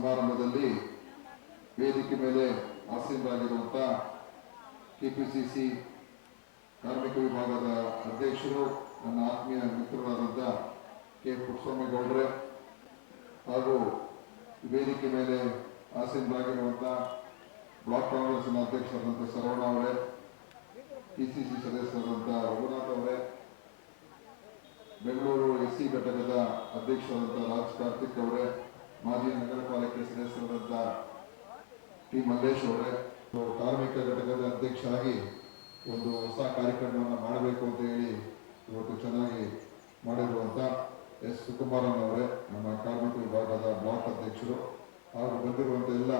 ಸಮಾರಂಭದಲ್ಲಿ ವೇದಿಕೆ ಮೇಲೆ ಆಸೀನರಾಗಿರುವಂತ ಕೆಪಿಸಿಸಿ ಕಾರ್ಮಿಕ ವಿಭಾಗದ ಅಧ್ಯಕ್ಷರು, ನನ್ನ ಆತ್ಮೀಯ ಮಿತ್ರರಾದಂಥ ಕೆ. ಗೌಡ್ರೆ ಹಾಗೂ ವೇದಿಕೆ ಮೇಲೆ ಆಸೀನರಾಗಿರುವಂತ ಬ್ಲಾಕ್ ಕಾಂಗ್ರೆಸ್ನ ಅಧ್ಯಕ್ಷರಾದಂಥ ಶರವಣ ಅವರೇ, ಪಿಸಿಸಿ ಸದಸ್ಯರಾದಂಥ ರಘುನಾಥ್ ಅವರೇ, ಬೆಂಗಳೂರು ಎಸ್ ಸಿ ಘಟಕದ ಅಧ್ಯಕ್ಷರಾದಂಥ ರಾಜ್ ಕಾರ್ತಿಕ್ ಅವರೇ ಮಾಜಿ ನಗರ ಪಾಲಿಕೆ ಸದಸ್ಯರಾದ ಟಿ ಮಲ್ಲೇಶ್ ಅವರೇ ಕಾರ್ಮಿಕ ಘಟಕದ ಅಧ್ಯಕ್ಷರಾಗಿ ಒಂದು ಹೊಸ ಕಾರ್ಯಕ್ರಮವನ್ನು ಮಾಡಬೇಕು ಅಂತ ಹೇಳಿ ಇವತ್ತು ಚೆನ್ನಾಗಿ ಮಾಡಿರುವಂಥ ಎಸ್. ಸುಕುಮಾರನ್ ಅವರೇ, ನಮ್ಮ ಕಾರ್ಮಿಕ ವಿಭಾಗದ ಬ್ಲಾಕ್ ಅಧ್ಯಕ್ಷರು ಹಾಗೂ ಬಂದಿರುವಂಥ ಎಲ್ಲ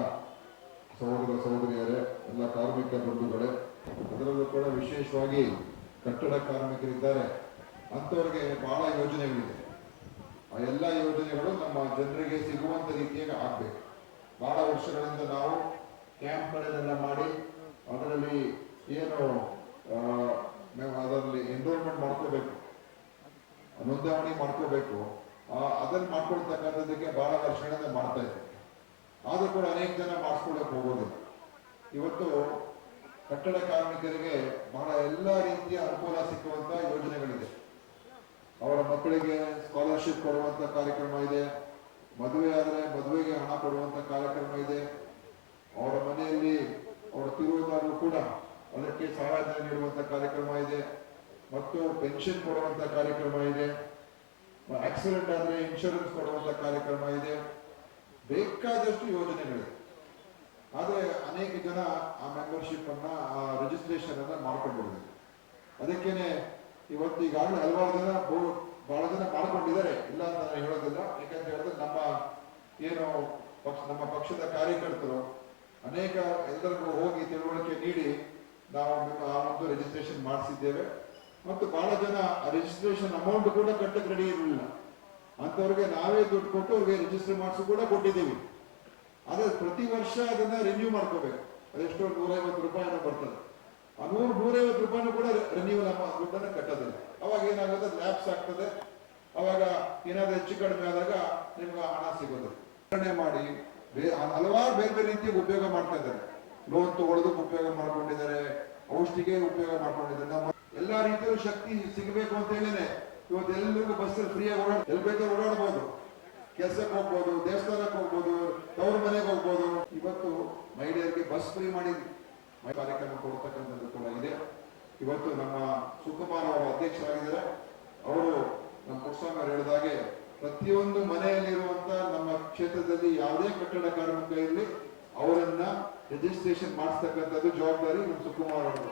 ಸಹೋದರ ಸಹೋದರಿಯರೇ, ಎಲ್ಲ ಕಾರ್ಮಿಕ ಬಂಧುಗಳೇ, ಅದರಲ್ಲೂ ಕೂಡ ವಿಶೇಷವಾಗಿ ಕಟ್ಟಡ ಕಾರ್ಮಿಕರಿದ್ದಾರೆ. ಅಂಥವ್ರಿಗೆ ಬಹಳ ಯೋಜನೆಗಳಿದೆ. ಆ ಎಲ್ಲ ಯೋಜನೆಗಳು ನಮ್ಮ ಜನರಿಗೆ ಸಿಗುವಂತ ರೀತಿಯಾಗಿ ಆಗ್ಬೇಕು. ಬಹಳ ವರ್ಷಗಳಿಂದ ನಾವು ಕ್ಯಾಂಪ್ಗಳನ್ನೆಲ್ಲ ಮಾಡಿ ಅದರಲ್ಲಿ ಏನು ಅದರಲ್ಲಿ ಎನ್ರೋಲ್ಮೆಂಟ್ ಮಾಡ್ಕೋಬೇಕು. ನೋಂದಾವಣಿ ಮಾಡ್ಕೋಬೇಕು. ಅದನ್ನ ಮಾಡ್ಕೊಳ್ತಕ್ಕಂಥದ್ದಕ್ಕೆ ಬಹಳ ವರ್ಷಗಳಿಂದ ಮಾಡ್ತಾ ಇದ್ದೀವಿ. ಆದರೂ ಕೂಡ ಅನೇಕ ಜನ ಮಾಡಿಸ್ಕೊಳ್ಳೋಕೆ ಹೋಗೋದಿಲ್ಲ. ಇವತ್ತು ಕಟ್ಟಡ ಕಾರ್ಮಿಕರಿಗೆ ಬಹಳ ಎಲ್ಲ ರೀತಿಯ ಅನುಕೂಲ ಸಿಕ್ಕುವಂತ ಯೋಜನೆಗಳಿದೆ. ಅವರ ಮಕ್ಕಳಿಗೆ ಸ್ಕಾಲರ್ಶಿಪ್ ಕೊಡುವಂಥ ಕಾರ್ಯಕ್ರಮ ಇದೆ. ಮದುವೆ ಆದರೆ ಮದುವೆಗೆ ಹಣ ಕೊಡುವಂಥ ಕಾರ್ಯಕ್ರಮ ಇದೆ. ಅವರ ಮನೆಯಲ್ಲಿ ಅವರ ತಿರುವುದಾದರೂ ಕೂಡ ಅದಕ್ಕೆ ಸಹಾಯಧನ ನೀಡುವಂಥ ಕಾರ್ಯಕ್ರಮ ಇದೆ. ಮತ್ತು ಪೆನ್ಷನ್ ಕೊಡುವಂಥ ಕಾರ್ಯಕ್ರಮ ಇದೆ. ಆಕ್ಸಿಡೆಂಟ್ ಆದರೆ ಇನ್ಶೂರೆನ್ಸ್ ಕೊಡುವಂಥ ಕಾರ್ಯಕ್ರಮ ಇದೆ. ಬೇಕಾದಷ್ಟು ಯೋಜನೆಗಳಿದೆ. ಆದರೆ ಅನೇಕ ಜನ ಆ ಮೆಂಬರ್ಶಿಪ್ ಅನ್ನ, ಆ ರಿಜಿಸ್ಟ್ರೇಷನ್ ಅನ್ನ ಮಾಡ್ಕೊಂಡಿದ್ದಾರೆ. ಅದಕ್ಕೇನೆ ಇವತ್ತು ಈಗಾಗಲೇ ಹಲವಾರು ಜನ ಬಹು- ಬಹಳ ಜನ ಮಾಡಿಕೊಂಡಿದ್ದಾರೆ ಇಲ್ಲ ಅಂತ ನಾನು ಹೇಳೋದಿಲ್ಲ. ಯಾಕಂತ ಹೇಳಿದ್ರೆ ನಮ್ಮ ಏನು ಪಕ್ಷ, ನಮ್ಮ ಪಕ್ಷದ ಕಾರ್ಯಕರ್ತರು ಅನೇಕ ಎಲ್ಲರಿಗೂ ಹೋಗಿ ತಿಳುವಳಿಕೆ ನೀಡಿ ನಾವು ಆ ಒಂದು ರಿಜಿಸ್ಟ್ರೇಷನ್ ಮಾಡಿಸಿದ್ದೇವೆ. ಮತ್ತು ಬಹಳ ಜನ ರಿಜಿಸ್ಟ್ರೇಷನ್ ಅಮೌಂಟ್ ಕೂಡ ಕಟ್ಟಕ್ಕೆ ರೆಡಿ ಇರಲಿಲ್ಲ. ಅಂತವ್ರಿಗೆ ನಾವೇ ದುಡ್ಡು ಕೊಟ್ಟು ಅವ್ರಿಗೆ ರಿಜಿಸ್ಟರ್ ಮಾಡಿಸಿ ಕೂಡ ಕೊಟ್ಟಿದ್ದೀವಿ. ಆದರೆ ಪ್ರತಿ ವರ್ಷ ಅದನ್ನ ರಿನ್ಯೂ ಮಾಡ್ಕೋಬೇಕು. ಅದೆಷ್ಟೋ ನೂರೈವತ್ತು ರೂಪಾಯಿ ಬರ್ತದೆ. ಆ ನೂರು ನೂರೈವತ್ತು ರೂಪಾಯಿನೂ ಕೂಡ ರಿನ್ಯೂವಲ್ ಅಮೌಂಟ್ ದುಡ್ಡನ್ನು ಕಟ್ಟೋದಿಲ್ಲ. ಅವಾಗ ಏನಾಗುತ್ತೆ? ಲ್ಯಾಬ್ಸ್ ಆಗ್ತದೆ. ಅವಾಗ ಏನಾದ್ರು ಹೆಚ್ಚು ಕಡಿಮೆ ಆದಾಗ ನಿಮ್ಗೆ ಹಣ ಸಿಗೋದಿಲ್ಲ ಮಾಡಿ ಹಲವಾರು ಬೇರೆ ಬೇರೆ ರೀತಿಯ ಉಪಯೋಗ ಮಾಡ್ತಾ ಇದ್ದಾರೆ. ಲೋನ್ ತಗೊಳ್ಳೋದಕ್ಕೆ ಉಪಯೋಗ ಮಾಡ್ಕೊಂಡಿದ್ದಾರೆ. ಔಷಧಿಗೆ ಉಪಯೋಗ ಮಾಡ್ಕೊಂಡಿದ್ದಾರೆ. ಎಲ್ಲಾ ರೀತಿಯ ಶಕ್ತಿ ಸಿಗಬೇಕು ಅಂತ ಹೇಳಿದ್ರೆ ಇವತ್ತು ಎಲ್ಲರಿಗೂ ಬಸ್ ಫ್ರೀಯಾಗಿ ಓಡಾಡ ಎಲ್ಲಿ ಬೇಕಾದ್ರೂ ಓಡಾಡ್ಬೋದು. ಕೆಲಸಕ್ಕೆ ಹೋಗ್ಬೋದು, ದೇವಸ್ಥಾನಕ್ಕೆ ಹೋಗ್ಬೋದು, ತವ್ರ ಮನೆಗೆ ಹೋಗ್ಬೋದು. ಇವತ್ತು ಮಹಿಳೆಯರಿಗೆ ಬಸ್ ಫ್ರೀ ಮಾಡಿದ್ವಿ. ಕಾರ್ಯಕ್ರಮ ಕೊಡ್ತಕ್ಕಂಥದ್ದು ಕೂಡ ಇದೆ. ಇವತ್ತು ನಮ್ಮ ಸುಕುಮಾರ್ ಅವರು ಅಧ್ಯಕ್ಷರಾಗಿದ್ದಾರೆ. ಅವರು ನಮ್ಮ ಅವರು ಹೇಳಿದಾಗೆ ಪ್ರತಿಯೊಂದು ಮನೆಯಲ್ಲಿರುವಂತ ನಮ್ಮ ಕ್ಷೇತ್ರದಲ್ಲಿ ಯಾವುದೇ ಕಟ್ಟಡ ಕಾರ್ಮಿಕ ಇರಲಿ, ಅವರನ್ನ ರಿಜಿಸ್ಟ್ರೇಷನ್ ಮಾಡಿಸ್ತಕ್ಕಂಥದ್ದು ಜವಾಬ್ದಾರಿ ನಮ್ಮ ಸುಕುಮಾರ್ ಅವರು.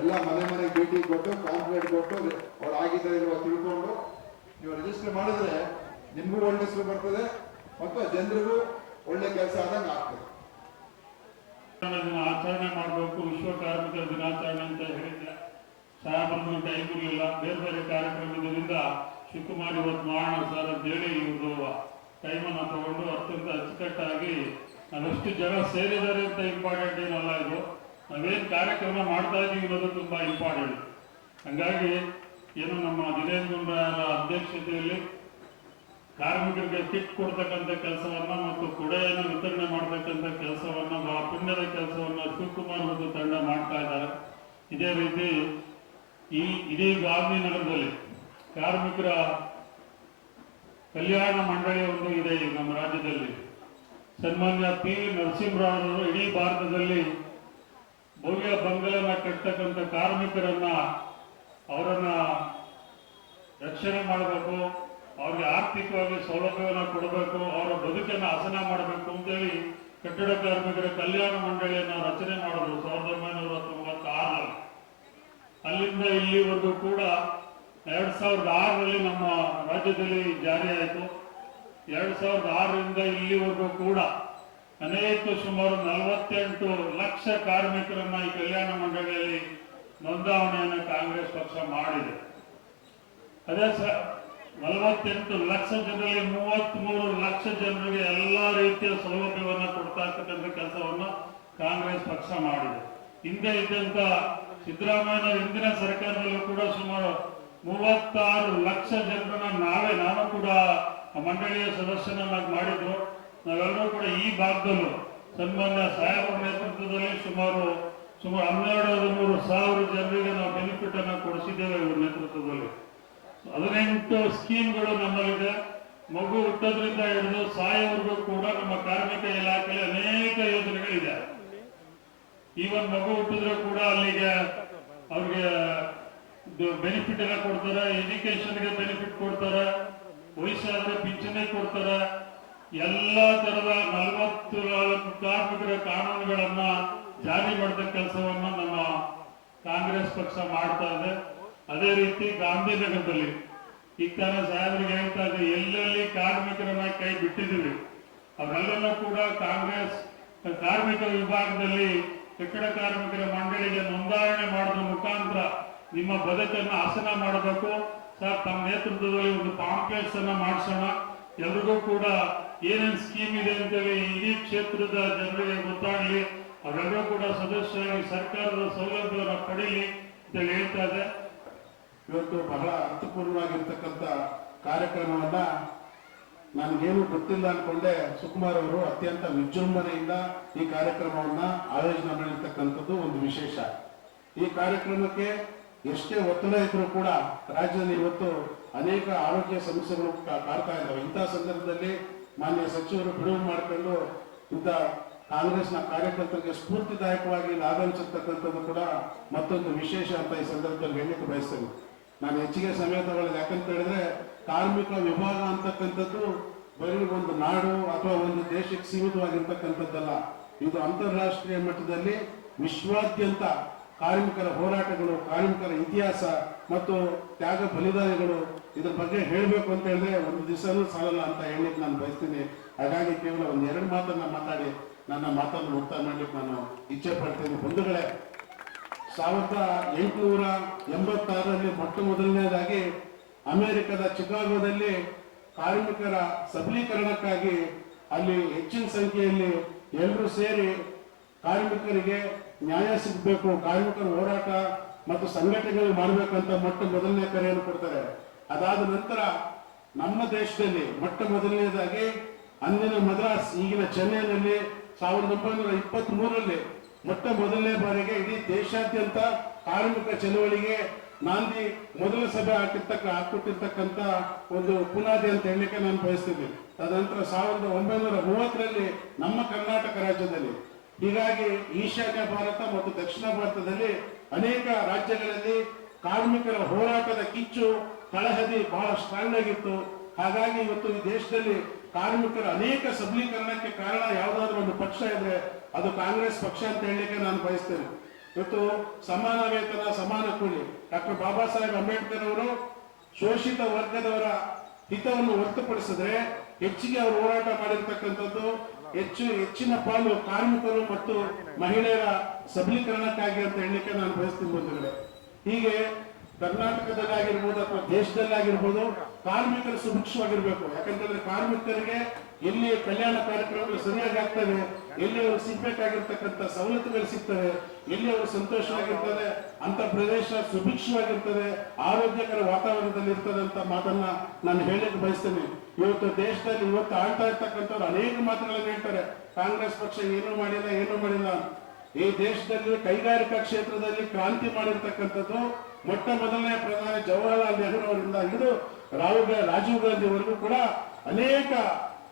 ಎಲ್ಲ ಮನೆ ಮನೆಗೆ ಭೇಟಿ ಕೊಟ್ಟು ಕಾಂಪ್ಲೇಂಟ್ ಕೊಟ್ಟು, ಅವ್ರು ಆಗಿದ್ದಾರೆ ಇರುವ ತಿಳ್ಕೊಂಡು ನೀವು ರಿಜಿಸ್ಟರ್ ಮಾಡಿದ್ರೆ ನಿಮಗೂ ಒಳ್ಳೆ ಹೆಸರು ಬರ್ತದೆ, ಮತ್ತು ಜನರಿಗೂ ಒಳ್ಳೆ ಕೆಲಸ ಆದಂಗೆ ಆಗ್ತದೆ. ಆಚರಣೆ ಮಾಡಬೇಕು ವಿಶ್ವ ಕಾರ್ಮಿಕರ ದಿನಾಚರಣೆ ಅಂತ ಹೇಳಿದ್ರೆ ಸಾಹೇಬರನ್ನು ಟೈಮ್ ಇರಲಿಲ್ಲ ಬೇರೆ ಬೇರೆ ಕಾರ್ಯಕ್ರಮದಿಂದ ಶಿವಕುಮಾರ್ ಇವತ್ತು ಮಾಡೋಣ ಸರ್ ಅಂತ ಹೇಳಿ ಇವರು ಟೈಮನ್ನು ತಗೊಂಡು ಅತ್ಯಂತ ಅಚ್ಚುಕಟ್ಟಾಗಿ ನಾವೆಷ್ಟು ಜನ ಸೇರಿದ್ದಾರೆ ಅಂತ ಇಂಪಾರ್ಟೆಂಟ್ ಏನಲ್ಲ ಇದು. ನಾವೇನು ಕಾರ್ಯಕ್ರಮ ಮಾಡ್ತಾ ಇದ್ದೀವಿ ಅನ್ನೋದು ತುಂಬಾ ಇಂಪಾರ್ಟೆಂಟ್ ಹಂಗಾಗಿ ಏನು ನಮ್ಮ ದಿನೇಶ್ ಗುಂಡ್ರ ಅಧ್ಯಕ್ಷತೆಯಲ್ಲಿ ಕಾರ್ಮಿಕರಿಗೆ ಕಿಟ್ ಕೊಡ್ತಕ್ಕಂಥ ಕೆಲಸವನ್ನ ಮತ್ತು ಕೊಡೆಯನ್ನು ವಿತರಣೆ ಮಾಡ್ತಕ್ಕಂಥ ಕೆಲಸವನ್ನ ಬಹಳ ಪುಣ್ಯದ ಕೆಲಸವನ್ನ ಶಿವಕುಮಾರ್ ಮತ್ತು ತಂಡ ಮಾಡ್ತಾ ಇದ್ದಾರೆ. ಇದೇ ರೀತಿ ಈ ಇಡೀ ಗಾಂಧಿನಗರದಲ್ಲಿ ಕಾರ್ಮಿಕರ ಕಲ್ಯಾಣ ಮಂಡಳಿ ಒಂದು ಇದೆ ನಮ್ಮ ರಾಜ್ಯದಲ್ಲಿ. ಸನ್ಮಾನ್ಯ ಪಿ ನರಸಿಂಹರಾವ್ ಇಡೀ ಭಾರತದಲ್ಲಿ ಭವ್ಯ ಬಂಗಲನ್ನ ಕಟ್ಟತಕ್ಕಂತ ಕಾರ್ಮಿಕರನ್ನ ಅವರನ್ನ ರಕ್ಷಣೆ ಮಾಡಬೇಕು. ಅವ್ರಿಗೆ ಆರ್ಥಿಕವಾಗಿ ಸೌಲಭ್ಯವನ್ನು ಕೊಡಬೇಕು, ಅವರ ಬದುಕನ್ನು ಹಸನ ಮಾಡಬೇಕು ಅಂತೇಳಿ ಕಟ್ಟಡ ಕಾರ್ಮಿಕರ ಕಲ್ಯಾಣ ಮಂಡಳಿಯನ್ನು ರಚನೆ ಮಾಡಿದ್ರು ಸಾವಿರದ ಒಂಬೈನೂರ ತೊಂಬತ್ತಾರರಲ್ಲಿ. ಅಲ್ಲಿಂದ ಇಲ್ಲಿವರೆಗೂ ಕೂಡ ಎರಡ್ ಸಾವಿರದ ಆರರಲ್ಲಿ ನಮ್ಮ ರಾಜ್ಯದಲ್ಲಿ ಜಾರಿಯಾಯಿತು. ಎರಡ್ ಸಾವಿರದ ಆರರಿಂದ ಇಲ್ಲಿವರೆಗೂ ಕೂಡ ಅನೇಕ ಸುಮಾರು ನಲವತ್ತೆಂಟು ಲಕ್ಷ ಕಾರ್ಮಿಕರನ್ನ ಈ ಕಲ್ಯಾಣ ಮಂಡಳಿಯಲ್ಲಿ ನೋಂದಾವಣೆಯನ್ನು ಕಾಂಗ್ರೆಸ್ ಪಕ್ಷ ಮಾಡಿದೆ. ಅದೇ ನಲವತ್ತೆಂಟು ಲಕ್ಷ ಜನರಲ್ಲಿ ಮೂವತ್ಮೂರು ಲಕ್ಷ ಜನರಿಗೆ ಎಲ್ಲಾ ರೀತಿಯ ಸೌಲಭ್ಯವನ್ನ ಕೊಡ್ತಾ ಇರ್ತಕ್ಕಂಥ ಕೆಲಸವನ್ನ ಕಾಂಗ್ರೆಸ್ ಪಕ್ಷ ಮಾಡಿದೆ. ಹಿಂದೆ ಇದ್ದಂತ ಸಿದ್ದರಾಮಯ್ಯ ಹಿಂದಿನ ಸರ್ಕಾರದಲ್ಲೂ ಕೂಡ ಸುಮಾರು ಮೂವತ್ತಾರು ಲಕ್ಷ ಜನರನ್ನ ನಾವೇ, ನಾನು ಕೂಡ ಮಂಡಳಿಯ ಸದಸ್ಯನನ್ನಾಗಿ ಮಾಡಿದ್ರು ನಾವೆಲ್ಲರೂ ಕೂಡ ಈ ಭಾಗದಲ್ಲೂ ಸನ್ಮಾನ್ಯ ಸಾಹೇಬರ ನೇತೃತ್ವದಲ್ಲಿ ಸುಮಾರು ಸುಮಾರು ಹನ್ನೆರಡು, ಹದಿಮೂರು ಸಾವಿರ ಜನರಿಗೆ ನಾವು ಬೆನಿಫಿಟ್ ಅನ್ನ ಕೊಡಿಸಿದ್ದೇವೆ ಇವ್ರ ನೇತೃತ್ವದಲ್ಲಿ. ಹದಿನೆಂಟು ಸ್ಕೀಮ್ಗಳು ನಮ್ಮಲ್ಲಿದೆ. ಮಗು ಹುಟ್ಟೋದ್ರಿಂದ ಹಿಡಿದು ಸಾಯೋವರೆಗೂ ಕೂಡ ನಮ್ಮ ಕಾರ್ಮಿಕ ಇಲಾಖೆಯಲ್ಲಿ ಅನೇಕ ಯೋಜನೆಗಳಿದೆ. ಈವನ್ ಮಗು ಹುಟ್ಟಿದ್ರೆ ಕೂಡ ಅಲ್ಲಿಗೆ ಅವ್ರಿಗೆ ಬೆನಿಫಿಟ್ ಎಲ್ಲ ಕೊಡ್ತಾರೆ ಎಜುಕೇಶನ್ಗೆ ಬೆನಿಫಿಟ್ ಕೊಡ್ತಾರೆ, ವಯಸ್ಸಾದ್ರೆ ಪಿಂಚಣಿ ಕೊಡ್ತಾರೆ. ಎಲ್ಲ ತರದ ನಲವತ್ತು ನಾಲ್ಕು ಕಾರ್ಮಿಕರ ಕಾನೂನುಗಳನ್ನ ಜಾರಿ ಮಾಡಿದ ಕೆಲಸವನ್ನ ನಮ್ಮ ಕಾಂಗ್ರೆಸ್ ಪಕ್ಷ ಮಾಡ್ತಾ ಇದೆ. ಅದೇ ರೀತಿ ಗಾಂಧಿನಗರದಲ್ಲಿ ಈಗ ತಾನೇ ಸಾಹೇಬರಿಗೆ ಹೇಳ್ತಾ ಇದ್ದೆ, ಎಲ್ಲೆಲ್ಲಿ ಕಾರ್ಮಿಕರನ್ನ ಕೈ ಬಿಟ್ಟಿದ್ದೀವಿ ಅವರೆಲ್ಲನೂ ಕೂಡ ಕಾಂಗ್ರೆಸ್ ಕಾರ್ಮಿಕ ವಿಭಾಗದಲ್ಲಿ ಕಟ್ಟಡ ಕಾರ್ಮಿಕರ ಮಂಡಳಿಗೆ ನೋಂದಾವಣೆ ಮಾಡೋದ್ರ ಮುಖಾಂತರ ನಿಮ್ಮ ಬದುಕನ್ನು ಹಸನ ಮಾಡಬೇಕು. ಸರ್, ತಮ್ಮ ನೇತೃತ್ವದಲ್ಲಿ ಒಂದು ಕಾಂಪ್ಲೆಕ್ಸ್ ಅನ್ನ ಮಾಡಿಸೋಣ. ಎಲ್ರಿಗೂ ಕೂಡ ಏನೇನ್ ಸ್ಕೀಮ್ ಇದೆ ಅಂತೇಳಿ ಇಡೀ ಕ್ಷೇತ್ರದ ಜನರಿಗೆ ಗೊತ್ತಾಗ್ಲಿ, ಅವರೆಲ್ಲರೂ ಕೂಡ ಸದಸ್ಯರಾಗಿ ಸರ್ಕಾರದ ಸೌಲಭ್ಯವನ್ನು ಪಡೀಲಿ ಅಂತೇಳಿ ಹೇಳ್ತಾ ಇದೆ ಇವತ್ತು ಬಹಳ ಅರ್ಥಪೂರ್ಣವಾಗಿರ್ತಕ್ಕಂಥ ಕಾರ್ಯಕ್ರಮವನ್ನ ನನಗೇನು ಗೊತ್ತಿಲ್ಲ ಅನ್ಕೊಂಡೆ ಸುಕುಮಾರ್ ಅವರು ಅತ್ಯಂತ ವಿಜೃಂಭಣೆಯಿಂದ ಈ ಕಾರ್ಯಕ್ರಮವನ್ನ ಆಯೋಜನೆ ಮಾಡಿರ್ತಕ್ಕಂಥದ್ದು ಒಂದು ವಿಶೇಷ. ಈ ಕಾರ್ಯಕ್ರಮಕ್ಕೆ ಎಷ್ಟೇ ಒತ್ತಡ ಇದ್ರೂ ಕೂಡ ರಾಜ್ಯದಲ್ಲಿ ಇವತ್ತು ಅನೇಕ ಆರೋಗ್ಯ ಸಮಸ್ಯೆಗಳು ಕಾಡ್ತಾ ಇದ್ದಾವೆ ಇಂಥ ಸಂದರ್ಭದಲ್ಲಿ ಮಾನ್ಯ ಸಚಿವರು ಬಿಡುವು ಮಾಡಿಕೊಂಡು ಇಂಥ ಕಾಂಗ್ರೆಸ್ನ ಕಾರ್ಯಕರ್ತರಿಗೆ ಸ್ಫೂರ್ತಿದಾಯಕವಾಗಿ ಆಗಮಿಸಿರ್ತಕ್ಕಂಥದ್ದು ಕೂಡ ಮತ್ತೊಂದು ವಿಶೇಷ ಅಂತ ಈ ಸಂದರ್ಭದಲ್ಲಿ ಹೇಳಲಿಕ್ಕೆ ಬಯಸ್ತೇನೆ. ನಾನು ಹೆಚ್ಚಿಗೆ ಸಮಯ ತಗೊಳ್ಳೋದು. ಯಾಕಂತ ಹೇಳಿದ್ರೆ ಕಾರ್ಮಿಕ ವಿಭಾಗ ಅಂತಕ್ಕಂಥದ್ದು ಬರೀ ಒಂದು ನಾಡು ಅಥವಾ ಒಂದು ದೇಶಕ್ಕೆ ಸೀಮಿತವಾಗಿರ್ತಕ್ಕಂಥದ್ದಲ್ಲ. ಇದು ಅಂತಾರಾಷ್ಟ್ರೀಯ ಮಟ್ಟದಲ್ಲಿ ವಿಶ್ವಾದ್ಯಂತ ಕಾರ್ಮಿಕರ ಹೋರಾಟಗಳು, ಕಾರ್ಮಿಕರ ಇತಿಹಾಸ ಮತ್ತು ತ್ಯಾಗ ಬಲಿದಾನಗಳು ಇದ್ರ ಬಗ್ಗೆ ಹೇಳಬೇಕು ಅಂತ ಹೇಳಿದ್ರೆ ಒಂದು ದಿವಸನೂ ಸಾಲಲ್ಲ ಅಂತ ಹೇಳಲಿಕ್ಕೆ ನಾನು ಬಯಸ್ತೀನಿ. ಹಾಗಾಗಿ ಕೇವಲ ಒಂದು ಎರಡು ಮಾತನ್ನ ಮಾತಾಡಿ. ನನ್ನ ಮಾತನ್ನು ಮುಕ್ತಾಯ ಮಾಡ್ಲಿಕ್ಕೆ ನಾನು ಇಚ್ಛೆ ಪಡ್ತೀನಿ. ಬಂಧುಗಳೇ ಸಾವಿರದ ಎಂಟುನೂರ ಎಂಬತ್ತಾರರಲ್ಲಿ ಮೊಟ್ಟ ಮೊದಲನೇದಾಗಿ ಅಮೆರಿಕದ ಚಿಕಾಗೋದಲ್ಲಿ ಕಾರ್ಮಿಕರ ಸಬಲೀಕರಣಕ್ಕಾಗಿ ಅಲ್ಲಿ ಹೆಚ್ಚಿನ ಸಂಖ್ಯೆಯಲ್ಲಿ ಎಲ್ಲರೂ ಸೇರಿ ಕಾರ್ಮಿಕರಿಗೆ ನ್ಯಾಯ ಸಿಗಬೇಕು, ಕಾರ್ಮಿಕರ ಹೋರಾಟ ಮತ್ತು ಸಂಘಟನೆಗಳು ಮಾಡಬೇಕಂತ ಮೊಟ್ಟ ಮೊದಲನೇ ಕರೆಯನ್ನು ಕೊಡ್ತಾರೆ. ಅದಾದ ನಂತರ ನಮ್ಮ ದೇಶದಲ್ಲಿ ಮೊಟ್ಟ ಮೊದಲನೇದಾಗಿ ಅಂದಿನ ಮದ್ರಾಸ್, ಈಗಿನ ಚೆನ್ನೈನಲ್ಲಿ ಸಾವಿರದ ಒಂಬೈನೂರ ಇಪ್ಪತ್ತ್ ಮೂರರಲ್ಲಿ ಮೊಟ್ಟ ಮೊದಲನೇ ಬಾರಿಗೆ ಇಡೀ ದೇಶಾದ್ಯಂತ ಕಾರ್ಮಿಕ ಚಳವಳಿಗೆ ನಾಂದಿ ಮೊದಲ ಸಭೆ ಹಾಕಿರ್ತಕ್ಕ ಹಾಕೊಟ್ಟಿರ್ತಕ್ಕಂಥ ಒಂದು ಪುನಾದಿ ಅಂತ ಹೇಳಲಿಕ್ಕೆ ನಾನು ಬಯಸ್ತೀನಿ ತದನಂತರ ಸಾವಿರದ ಒಂಬೈನೂರ ಮೂವತ್ತರಲ್ಲಿ ನಮ್ಮ ಕರ್ನಾಟಕ ರಾಜ್ಯದಲ್ಲಿ, ಹೀಗಾಗಿ ಈಶಾನ್ಯ ಭಾರತ ಮತ್ತು ದಕ್ಷಿಣ ಭಾರತದಲ್ಲಿ ಅನೇಕ ರಾಜ್ಯಗಳಲ್ಲಿ ಕಾರ್ಮಿಕರ ಹೋರಾಟದ ಕಿಚ್ಚು ತಳಹದಿ ಬಹಳ ಸ್ಟ್ರಾಂಗ್ ಆಗಿತ್ತು. ಹಾಗಾಗಿ ಇವತ್ತು ಈ ದೇಶದಲ್ಲಿ ಕಾರ್ಮಿಕರ ಅನೇಕ ಸಬಲೀಕರಣಕ್ಕೆ ಕಾರಣ ಯಾವುದಾದ್ರೂ ಒಂದು ಪಕ್ಷ ಇದ್ರೆ ಅದು ಕಾಂಗ್ರೆಸ್ ಪಕ್ಷ ಅಂತ ಹೇಳಲಿಕ್ಕೆ ನಾನು ಬಯಸ್ತೇನೆ. ಇವತ್ತು ಸಮಾನ ವೇತನ, ಸಮಾನ ಕೂಲಿ, ಡಾಕ್ಟರ್ ಬಾಬಾ ಸಾಹೇಬ್ ಅಂಬೇಡ್ಕರ್ ಅವರು ಶೋಷಿತ ವರ್ಗದವರ ಹಿತವನ್ನು ಹೊರತುಪಡಿಸಿದ್ರೆ ಹೆಚ್ಚಿಗೆ ಅವರು ಹೋರಾಟ ಮಾಡಿರ್ತಕ್ಕಂಥದ್ದು ಹೆಚ್ಚು ಹೆಚ್ಚಿನ ಪಾಲು ಕಾರ್ಮಿಕರು ಮತ್ತು ಮಹಿಳೆಯರ ಸಬಲೀಕರಣಕ್ಕಾಗಿ ಅಂತ ಹೇಳಲಿಕ್ಕೆ ನಾನು ಬಯಸ್ತೀನಿ ಬಂಧುಗಳೇ. ಹೀಗೆ ಕರ್ನಾಟಕದಲ್ಲಾಗಿರ್ಬೋದು ಅಥವಾ ದೇಶದಲ್ಲಾಗಿರ್ಬೋದು ಕಾರ್ಮಿಕರು ಸುಭಿಕ್ಷವಾಗಿರ್ಬೇಕು. ಯಾಕಂತಂದ್ರೆ ಕಾರ್ಮಿಕರಿಗೆ ಎಲ್ಲಿ ಕಲ್ಯಾಣ ಕಾರ್ಯಕ್ರಮಗಳು ಸರಿಯಾಗಿ ಆಗ್ತವೆ ಎಲ್ಲಿ ಅವ್ರಿಗೆ ಸಿಗ್ಬೇಕಾಗಿರ್ತಕ್ಕಂಥ ಸವಲತ್ತುಗಳು ಸಿಗ್ತವೆ, ಎಲ್ಲಿ ಅವರು ಸಂತೋಷವಾಗಿರ್ತದೆ ಅಂತ ಪ್ರದೇಶ ಸುಭಿಕ್ಷವಾಗಿರ್ತದೆ, ಆರೋಗ್ಯಕರ ವಾತಾವರಣದಲ್ಲಿ ಇರ್ತದೆ ಅಂತ ಮಾತನ್ನ ನಾನು ಹೇಳಲಿಕ್ಕೆ ಬಯಸ್ತೇನೆ. ಇವತ್ತು ದೇಶದಲ್ಲಿ ಇವತ್ತು ಆಳ್ತಾ ಇರ್ತಕ್ಕಂಥವ್ರು ಅನೇಕ ಮಾತುಗಳನ್ನು ಹೇಳ್ತಾರೆ. ಕಾಂಗ್ರೆಸ್ ಪಕ್ಷ ಏನು ಮಾಡಿಲ್ಲ ಏನು ಮಾಡಿಲ್ಲ. ಈ ದೇಶದಲ್ಲಿ ಕೈಗಾರಿಕಾ ಕ್ಷೇತ್ರದಲ್ಲಿ ಕ್ರಾಂತಿ ಮಾಡಿರ್ತಕ್ಕಂಥದ್ದು ಮೊಟ್ಟ ಮೊದಲನೇ ಪ್ರಧಾನಿ ಜವಾಹರಲಾಲ್ ನೆಹರು ಅವರಿಂದ ಹಿಡಿದು ರಾಹುಲ್ ರಾಜೀವ್ ಗಾಂಧಿವರೆಗೂ ಕೂಡ ಅನೇಕ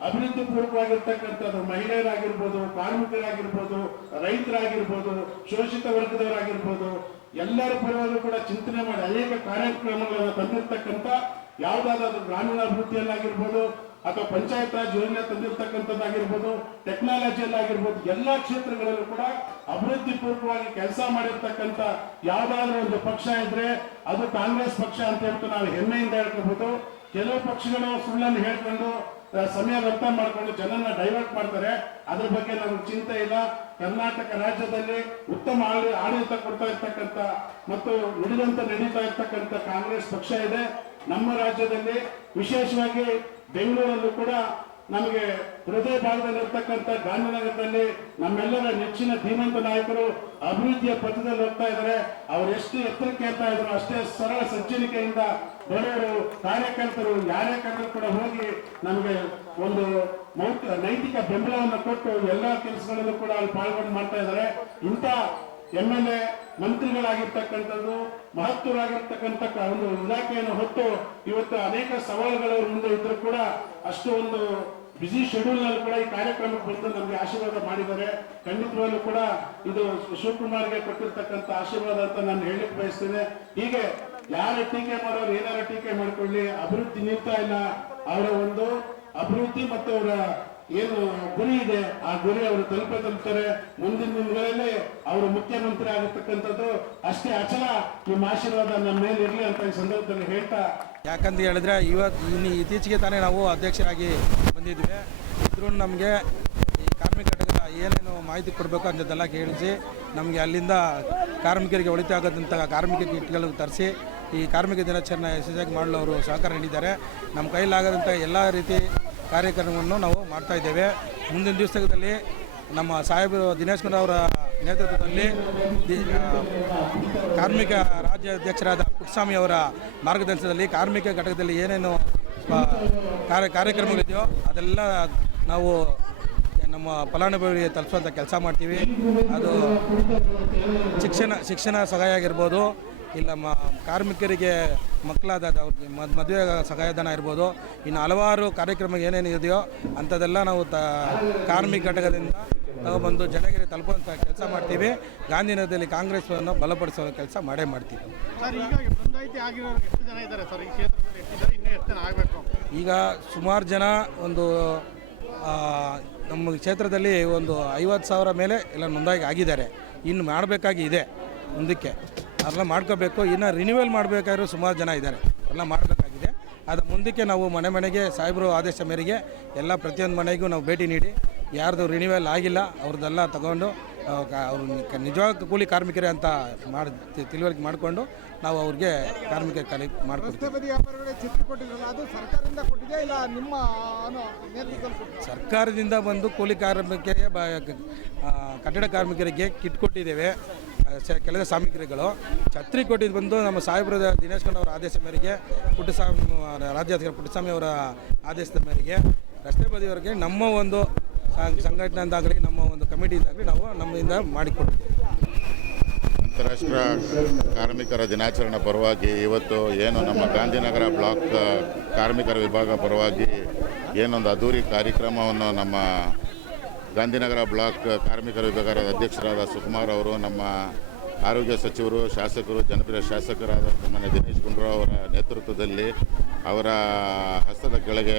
ಅಭಿವೃದ್ಧಿ ಪೂರ್ವಕವಾಗಿರ್ತಕ್ಕಂಥದ್ದು ಮಹಿಳೆಯರಾಗಿರ್ಬೋದು, ಕಾರ್ಮಿಕರಾಗಿರ್ಬೋದು, ರೈತರಾಗಿರ್ಬೋದು, ಶೋಷಿತ ವರ್ಗದವರಾಗಿರ್ಬೋದು, ಎಲ್ಲರ ಪರವಾಗಿ ಕೂಡ ಚಿಂತನೆ ಮಾಡಿ ಅನೇಕ ಕಾರ್ಯಕ್ರಮಗಳನ್ನು ತಂದಿರ್ತಕ್ಕಂಥ ಯಾವುದಾದ್ರೂ ಗ್ರಾಮೀಣಾಭಿವೃದ್ಧಿಯಲ್ಲಾಗಿರ್ಬೋದು ಅಥವಾ ಪಂಚಾಯತ್ ರಾಜ್ ಯೋಜನೆ ತಂದಿರ್ತಕ್ಕಂಥದ್ದಾಗಿರ್ಬೋದು, ಟೆಕ್ನಾಲಜಿಯಲ್ಲಾಗಿರ್ಬೋದು, ಎಲ್ಲಾ ಕ್ಷೇತ್ರಗಳಲ್ಲೂ ಕೂಡ ಅಭಿವೃದ್ಧಿ ಪೂರ್ವಕವಾಗಿ ಕೆಲಸ ಮಾಡಿರ್ತಕ್ಕಂಥ ಯಾವುದಾದ್ರೂ ಒಂದು ಪಕ್ಷ ಇದ್ರೆ ಅದು ಕಾಂಗ್ರೆಸ್ ಪಕ್ಷ ಅಂತ ಹೇಳ್ಬಿಟ್ಟು ನಾವು ಹೆಮ್ಮೆಯಿಂದ ಹೇಳ್ಕೋಬಹುದು ಕೆಲವು ಪಕ್ಷಗಳು ಸುಳ್ಳನ್ನು ಹೇಳ್ಕೊಂಡು ಸಮಯ ವ್ಯರ್ಥ ಮಾಡಿಕೊಂಡು ಜನನ್ನ ಡೈವರ್ಟ್ ಮಾಡ್ತಾರೆ. ಅದ್ರ ಬಗ್ಗೆ ನಮಗೆ ಚಿಂತೆ ಇಲ್ಲ. ಕರ್ನಾಟಕ ರಾಜ್ಯದಲ್ಲಿ ಉತ್ತಮ ಆಡಳಿತ ಕೊಡ್ತಾ ಇರ್ತಕ್ಕಂಥ ಮತ್ತು ನುಡಿದಂತೆ ನಡೀತಾ ಇರ್ತಕ್ಕಂಥ ಕಾಂಗ್ರೆಸ್ ಪಕ್ಷ ಇದೆ. ನಮ್ಮ ರಾಜ್ಯದಲ್ಲಿ ವಿಶೇಷವಾಗಿ ಬೆಂಗಳೂರಲ್ಲೂ ಕೂಡ ನಮಗೆ ಹೃದಯ ಭಾಗದಲ್ಲಿ ಇರ್ತಕ್ಕಂಥ ಗಾಂಧಿನಗರದಲ್ಲಿ ನಮ್ಮೆಲ್ಲರ ನೆಚ್ಚಿನ ಧೀಮಂತ ನಾಯಕರು ಅಭಿವೃದ್ಧಿಯ ಪಥದಲ್ಲಿ ಹೋಗ್ತಾ ಇದ್ದಾರೆ. ಅವ್ರು ಎಷ್ಟು ಎತ್ತರಕ್ಕೆ ಹೇಳ್ತಾ ಇದ್ರು ಅಷ್ಟೇ ಸರಳ ಸಜ್ಜನಿಕೆಯಿಂದ ಬಡವರು ಕಾರ್ಯಕರ್ತರು, ಯಾರೇ ಕೂಡ ಹೋಗಿ ನಮಗೆ ಒಂದು ನೈತಿಕ ಬೆಂಬಲವನ್ನು ಕೊಟ್ಟು ಎಲ್ಲ ಕೆಲಸಗಳಲ್ಲೂ ಕೂಡ ಅಲ್ಲಿ ಪಾಲ್ಗೊಂಡು ಮಾಡ್ತಾ ಇದ್ದಾರೆ. ಇಂಥ ಎಂ ಎಲ್ ಎ ಮಂತ್ರಿಗಳಾಗಿರ್ತಕ್ಕಂಥದ್ದು ಮಹತ್ವರಾಗಿರ್ತಕ್ಕಂಥ ಒಂದು ಇಲಾಖೆಯನ್ನು ಹೊತ್ತು ಇವತ್ತು ಅನೇಕ ಸವಾಲುಗಳು ಮುಂದೆ ಇದ್ರು ಕೂಡ ಅಷ್ಟು ಒಂದು ಬಿಸಿ ಶೆಡ್ಯೂಲ್ನಲ್ಲಿ ಕೂಡ ಈ ಕಾರ್ಯಕ್ರಮಕ್ಕೆ ಬಂದು ನಮಗೆ ಆಶೀರ್ವಾದ ಮಾಡಿದ್ದಾರೆ. ಖಂಡಿತವಾಗ್ಲೂ ಕೂಡ ಇದು ಶಿವಕುಮಾರ್ಗೆ ಕೊಟ್ಟಿರ್ತಕ್ಕಂಥ ಆಶೀರ್ವಾದ ಅಂತ ನಾನು ಹೇಳಲಿಕ್ಕೆ ಬಯಸ್ತೇನೆ. ಹೀಗೆ ಯಾರ ಟೀಕೆ ಮಾಡೋರು, ಏನಾರ ಟೀಕೆ ಮಾಡ್ಕೊಳ್ಳಿ, ಅಭಿವೃದ್ಧಿ ನಿಲ್ತಾ ಇಲ್ಲ. ಅವರ ಒಂದು ಅಭಿವೃದ್ಧಿ ಮತ್ತು ಅವರ ಏನು ಗುರಿ ಇದೆ, ಆ ಗುರಿ ಅವರು ತಲುಪ ತಲುಪ್ತಾರೆ ಮುಂದಿನ ದಿನಗಳಲ್ಲಿ ಅವರು ಮುಖ್ಯಮಂತ್ರಿ ಆಗಿರ್ತಕ್ಕಂಥದ್ದು ಅಷ್ಟೇ ಅಚಲ. ನಿಮ್ಮ ಆಶೀರ್ವಾದ ನಮ್ಮ ಮೇಲೆ ಇರಲಿ ಅಂತ ಈ ಸಂದರ್ಭದಲ್ಲಿ ಹೇಳ್ತಾ. ಯಾಕಂತ ಹೇಳಿದ್ರೆ ಇವತ್ತು ಇತ್ತೀಚೆಗೆ ತಾನೇ ನಾವು ಅಧ್ಯಕ್ಷರಾಗಿ ಬಂದಿದ್ವಿ. ಇದ್ರೂ ನಮಗೆ ಈ ಕಾರ್ಮಿಕ ಘಟಕದ ಏನೇನು ಮಾಹಿತಿ ಕೊಡಬೇಕು ಅಂತದ್ದೆಲ್ಲ ಕೇಳಿಸಿ, ನಮಗೆ ಅಲ್ಲಿಂದ ಕಾರ್ಮಿಕರಿಗೆ ಒಳಿತಾಗದಂತಹ ಕಾರ್ಮಿಕ ಕಿಟ್ಗಳು ತರಿಸಿ ಈ ಕಾರ್ಮಿಕ ದಿನಾಚರಣೆ ಯಶಸ್ವಿಯಾಗಿ ಮಾಡಲು ಅವರು ಸಹಕಾರ ನೀಡಿದ್ದಾರೆ. ನಮ್ಮ ಕೈಲಾಗದಂಥ ಎಲ್ಲ ರೀತಿ ಕಾರ್ಯಕ್ರಮವನ್ನು ನಾವು ಮಾಡ್ತಾ ಇದ್ದೇವೆ. ಮುಂದಿನ ದಿವಸದಲ್ಲಿ ನಮ್ಮ ಸಾಹೇಬರು ದಿನೇಶ್ ಗುಂಡ ಅವರ ನೇತೃತ್ವದಲ್ಲಿ ಕಾರ್ಮಿಕ ರಾಜ್ಯಾಧ್ಯಕ್ಷರಾದ ಪುಟ್ಟಸ್ವಾಮಿ ಅವರ ಮಾರ್ಗದರ್ಶನದಲ್ಲಿ ಕಾರ್ಮಿಕ ಘಟಕದಲ್ಲಿ ಏನೇನು ಕಾರ್ಯ, ಕಾರ್ಯಕ್ರಮಗಳಿದೆಯೋ ಅದೆಲ್ಲ ನಾವು ನಮ್ಮ ಫಲಾನುಭವಿಗಳಿಗೆ ತಲುಪಿಸುವಂಥ ಕೆಲಸ ಮಾಡ್ತೀವಿ. ಅದು ಶಿಕ್ಷಣ ಶಿಕ್ಷಣ ಸಹಾಯ ಆಗಿರ್ಬೋದು. ಇಲ್ಲ ಮ ಕಾರ್ಮಿಕರಿಗೆ ಮಕ್ಕಳಾದ ಅವ್ರಿಗೆ ಮದ್ ಮದುವೆ ಸಹಾಯಧನ ಇರ್ಬೋದು. ಇನ್ನು ಹಲವಾರು ಕಾರ್ಯಕ್ರಮ ಏನೇನು ಇದೆಯೋ ಅಂಥದ್ದೆಲ್ಲ ನಾವು ತ ಕಾರ್ಮಿಕ ಘಟಕದಿಂದ ಬಂದು ಜನರಿಗೆ ತಲುಪುವಂಥ ಕೆಲಸ ಮಾಡ್ತೀವಿ. ಗಾಂಧಿನಗರದಲ್ಲಿ ಕಾಂಗ್ರೆಸ್ವನ್ನು ಬಲಪಡಿಸುವ ಕೆಲಸ ಮಾಡೇ ಮಾಡ್ತೀವಿ. ಈಗ ಸುಮಾರು ಜನ ಒಂದು ನಮ್ಮ ಕ್ಷೇತ್ರದಲ್ಲಿ ಒಂದು ಐವತ್ತು ಸಾವಿರ ಮೇಲೆ ಎಲ್ಲ ನೋಂದಾಯಿಗೆ ಆಗಿದ್ದಾರೆ. ಇನ್ನು ಮಾಡಬೇಕಾಗಿ ಇದೆ ಮುಂದಕ್ಕೆ. ಅದೆಲ್ಲ ಮಾಡ್ಕೋಬೇಕು. ಇನ್ನು ರಿನ್ಯೂವಲ್ ಮಾಡಬೇಕಾದ್ರು ಸುಮಾರು ಜನ ಇದ್ದಾರೆ. ಎಲ್ಲ ಮಾಡಬೇಕಾಗಿದೆ. ಅದು ಮುಂದಕ್ಕೆ ನಾವು ಮನೆ ಮನೆಗೆ ಸಾಹೇಬರು ಆದೇಶ ಮೇರೆಗೆ ಎಲ್ಲ ಪ್ರತಿಯೊಂದು ಮನೆಗೂ ನಾವು ಭೇಟಿ ನೀಡಿ ಯಾರ್ದು ರಿನ್ಯೂವಲ್ ಆಗಿಲ್ಲ ಅವ್ರದ್ದೆಲ್ಲ ತಗೊಂಡು ಅವ್ರ ನಿಜವಾಗ ಕೂಲಿ ಕಾರ್ಮಿಕರೇ ಅಂತ ಮಾಡಿ ತಿಳುವಳಿಕೆ ಮಾಡಿಕೊಂಡು ನಾವು ಅವ್ರಿಗೆ ಕಾರ್ಮಿಕ ಕಲಿ ಮಾಡ್ಕೊಡ್ತೀವಿ. ಸರ್ಕಾರದಿಂದ ಬಂದು ಕೂಲಿ ಕಾರ್ಮಿಕರಿಗೆ ಕಟ್ಟಡ ಕಾರ್ಮಿಕರಿಗೆ ಕಿಟ್ ಕೊಟ್ಟಿದ್ದೇವೆ. ಕೆಲಸ ಸಾಮಗ್ರಿಗಳು. ಛತ್ರಿ ಕೊಟ್ಟಿದ್ದು ಬಂದು ನಮ್ಮ ಸಾಹೇಬ್ರದ ದಿನೇಶ್ ಕಂಡ ಅವರ ಆದೇಶ ಮೇರೆಗೆ, ಪುಟ್ಟಸ್ವಾಮಿ, ರಾಜ್ಯಾಧ್ಯಕ್ಷ ಪುಟ್ಟಸ್ವಾಮಿ ಅವರ ಆದೇಶದ ಮೇರೆಗೆ, ರಸ್ತೆ ಬದಿಯವರಿಗೆ ನಮ್ಮ ಒಂದು ಸಂಘಟನೆಯಿಂದಾಗಲಿ, ನಮ್ಮ ಒಂದು ಕಮಿಟಿಯಿಂದಾಗಲಿ ನಾವು ನಮ್ಮಿಂದ ಮಾಡಿಕೊಟ್ಟಿದ್ದೇವೆ. ಅಂತಾರಾಷ್ಟ್ರ ಕಾರ್ಮಿಕರ ದಿನಾಚರಣೆ ಪರವಾಗಿ ಇವತ್ತು ಏನು ನಮ್ಮ ಗಾಂಧಿನಗರ ಬ್ಲಾಕ್ ಕಾರ್ಮಿಕರ ವಿಭಾಗ ಪರವಾಗಿ ಏನೊಂದು ಅದ್ದೂರಿ ಕಾರ್ಯಕ್ರಮವನ್ನು ನಮ್ಮ ಗಾಂಧಿನಗರ ಬ್ಲಾಕ್ ಕಾರ್ಮಿಕರ ವಿಭಾಗದ ಅಧ್ಯಕ್ಷರಾದ ಸುಕುಮಾರ್ ಅವರು, ನಮ್ಮ ಆರೋಗ್ಯ ಸಚಿವರು, ಶಾಸಕರು, ಜನಪ್ರಿಯ ಶಾಸಕರಾದ ಮನೆ ದಿನೇಶ್ ಗುಂಡೂರಾವ್ ಅವರ ನೇತೃತ್ವದಲ್ಲಿ ಅವರ ಹಸ್ತದ ಕೆಳಗೆ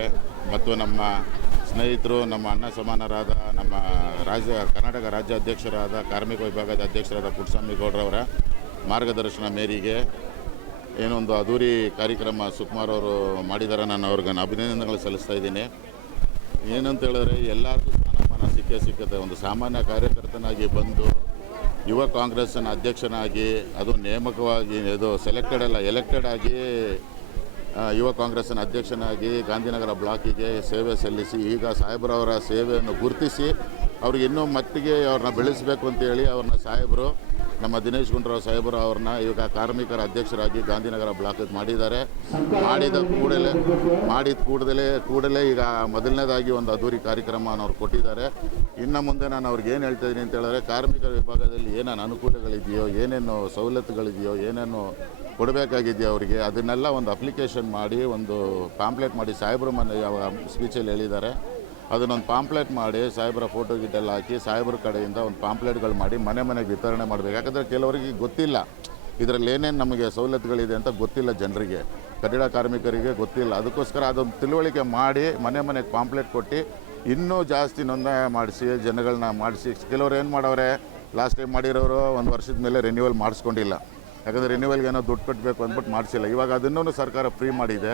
ಮತ್ತು ನಮ್ಮ ಸ್ನೇಹಿತರು, ನಮ್ಮ ಅಣ್ಣ ಸಮಾನರಾದ, ನಮ್ಮ ರಾಜ್ಯ, ಕರ್ನಾಟಕ ರಾಜ್ಯ ಅಧ್ಯಕ್ಷರಾದ ಕಾರ್ಮಿಕ ವಿಭಾಗದ ಅಧ್ಯಕ್ಷರಾದ ಪುಟ್ಟಸ್ವಾಮಿ ಗೌಡ್ರವರ ಮಾರ್ಗದರ್ಶನ ಮೇರೆಗೆ ಏನೊಂದು ಅದ್ದೂರಿ ಕಾರ್ಯಕ್ರಮ ಸುಕುಮಾರ್ ಅವರು ಮಾಡಿದ್ದಾರೆ ನಾನು ಅವ್ರಿಗೆ ಅಭಿನಂದನೆಗಳು ಸಲ್ಲಿಸ್ತಾ ಇದ್ದೀನಿ. ಏನಂತ ಹೇಳಿದ್ರೆ ಎಲ್ಲರಿಗೂ ಸ್ಥಾನಮಾನ ಸಿಕ್ಕೇ ಸಿಕ್ಕತ್ತೆ ಒಂದು ಸಾಮಾನ್ಯ ಕಾರ್ಯಕರ್ತನಾಗಿ ಬಂದು ಯುವ ಕಾಂಗ್ರೆಸ್ನ ಅಧ್ಯಕ್ಷನಾಗಿ, ಅದು ನೇಮಕವಾಗಿ ಇದು ಸೆಲೆಕ್ಟೆಡ್ ಅಲ್ಲ ಎಲೆಕ್ಟೆಡ್ ಆಗಿ ಯುವ ಕಾಂಗ್ರೆಸ್ನ ಅಧ್ಯಕ್ಷನಾಗಿ ಗಾಂಧಿನಗರ ಬ್ಲಾಕಿಗೆ ಸೇವೆ ಸಲ್ಲಿಸಿ, ಈಗ ಸಾಹೇಬ್ರವರ ಸೇವೆಯನ್ನು ಗುರುತಿಸಿ, ಅವ್ರಿಗೆ ಇನ್ನೂ ಮಟ್ಟಿಗೆ ಅವ್ರನ್ನ ಬೆಳೆಸಬೇಕು ಅಂತೇಳಿ ಅವ್ರನ್ನ ಸಾಹೇಬರು ನಮ್ಮ ದಿನೇಶ್ ಗುಂಡೂರಾವ್ ಸಾಹೇಬರು ಅವ್ರನ್ನ ಈಗ ಕಾರ್ಮಿಕರ ಅಧ್ಯಕ್ಷರಾಗಿ ಗಾಂಧಿನಗರ ಬ್ಲಾಕ್ ಮಾಡಿದ್ದಾರೆ. ಮಾಡಿದ ಕೂಡಲೇ ಮಾಡಿದ ಕೂಡಲೇ ಕೂಡಲೇ ಈಗ ಮೊದಲನೇದಾಗಿ ಒಂದು ಅದ್ದೂರಿ ಕಾರ್ಯಕ್ರಮವನ್ನು ಅವ್ರು ಕೊಟ್ಟಿದ್ದಾರೆ. ಇನ್ನು ಮುಂದೆ ನಾನು ಅವ್ರಿಗೆ ಏನು ಹೇಳ್ತಾ ಇದ್ದೀನಿ ಅಂತ ಹೇಳಿದ್ರೆ ಕಾರ್ಮಿಕರ ವಿಭಾಗದಲ್ಲಿ ಏನೇನು ಅನುಕೂಲಗಳಿದೆಯೋ ಏನೇನು ಸವಲತ್ತುಗಳಿದೆಯೋ ಏನೇನು ಕೊಡಬೇಕಾಗಿದೆಯೋ ಅವರಿಗೆ ಅದನ್ನೆಲ್ಲ ಒಂದು ಅಪ್ಲಿಕೇಶನ್ ಮಾಡಿ ಒಂದು ಪಾಂಪ್ಲೆಟ್ ಮಾಡಿ ಸಾಹೇಬರು ಮನೆ ಸ್ಪೀಚಲ್ಲಿ ಹೇಳಿದ್ದಾರೆ. ಅದನ್ನೊಂದು ಪಾಂಪ್ಲೆಟ್ ಮಾಡಿ ಸಾಹೇಬರ ಫೋಟೋ ಗಿಟ್ಟೆಲ್ಲ ಹಾಕಿ ಸಾಹೇಬರ ಕಡೆಯಿಂದ ಒಂದು ಪಾಂಪ್ಲೆಟ್ಗಳು ಮಾಡಿ ಮನೆ ಮನೆಗೆ ವಿತರಣೆ ಮಾಡಬೇಕು. ಯಾಕಂದರೆ ಕೆಲವರಿಗೆ ಗೊತ್ತಿಲ್ಲ. ಇದರಲ್ಲಿ ಏನೇನು ನಮಗೆ ಸವಲತ್ತುಗಳಿದೆ ಅಂತ ಗೊತ್ತಿಲ್ಲ ಜನರಿಗೆ. ಕಟ್ಟಡ ಕಾರ್ಮಿಕರಿಗೆ ಗೊತ್ತಿಲ್ಲ. ಅದಕ್ಕೋಸ್ಕರ ಅದೊಂದು ತಿಳುವಳಿಕೆ ಮಾಡಿ ಮನೆ ಮನೆಗೆ ಪಾಂಪ್ಲೆಟ್ ಕೊಟ್ಟು ಇನ್ನೂ ಜಾಸ್ತಿ ನೋಂದಾಯ ಮಾಡಿಸಿ ಜನಗಳನ್ನ ಮಾಡಿಸಿ. ಕೆಲವರು ಏನು ಮಾಡವ್ರೆ ಲಾಸ್ಟ್ ಟೈಮ್ ಮಾಡಿರೋರು ಒಂದು ವರ್ಷದ ಮೇಲೆ ರಿನ್ಯೂವಲ್ ಮಾಡಿಸ್ಕೊಂಡಿಲ್ಲ. ಯಾಕಂದರೆ ರಿನ್ಯೂವಲ್ಗೆ ಏನೋ ದುಡ್ಡು ಕಟ್ಟಬೇಕು ಅಂದ್ಬಿಟ್ಟು ಮಾಡಿಸಿಲ್ಲ. ಇವಾಗ ಅದನ್ನೂ ಸರ್ಕಾರ ಫ್ರೀ ಮಾಡಿದೆ.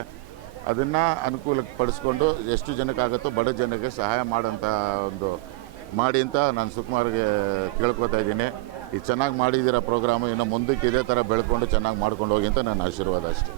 ಅದನ್ನು ಅನುಕೂಲಕ್ಕೆ ಪಡಿಸ್ಕೊಂಡು ಎಷ್ಟು ಜನಕ್ಕಾಗುತ್ತೋ ಬಡ ಜನಕ್ಕೆ ಸಹಾಯ ಮಾಡೋಂಥ ಒಂದು ಮಾಡಿ ಅಂತ ನಾನು ಸುಕುಮಾರ್ಗೆ ಕೇಳ್ಕೊತಾ ಇದ್ದೀನಿ. ಈ ಚೆನ್ನಾಗಿ ಮಾಡಿದ್ದೀರ ಪ್ರೋಗ್ರಾಮು ಇನ್ನು ಮುಂದಕ್ಕೆ ಇದೇ ಥರ ಬೆಳ್ಕೊಂಡು ಚೆನ್ನಾಗಿ ಮಾಡ್ಕೊಂಡು ಹೋಗಿ ಅಂತ ನನ್ನ ಆಶೀರ್ವಾದ ಅಷ್ಟೇ.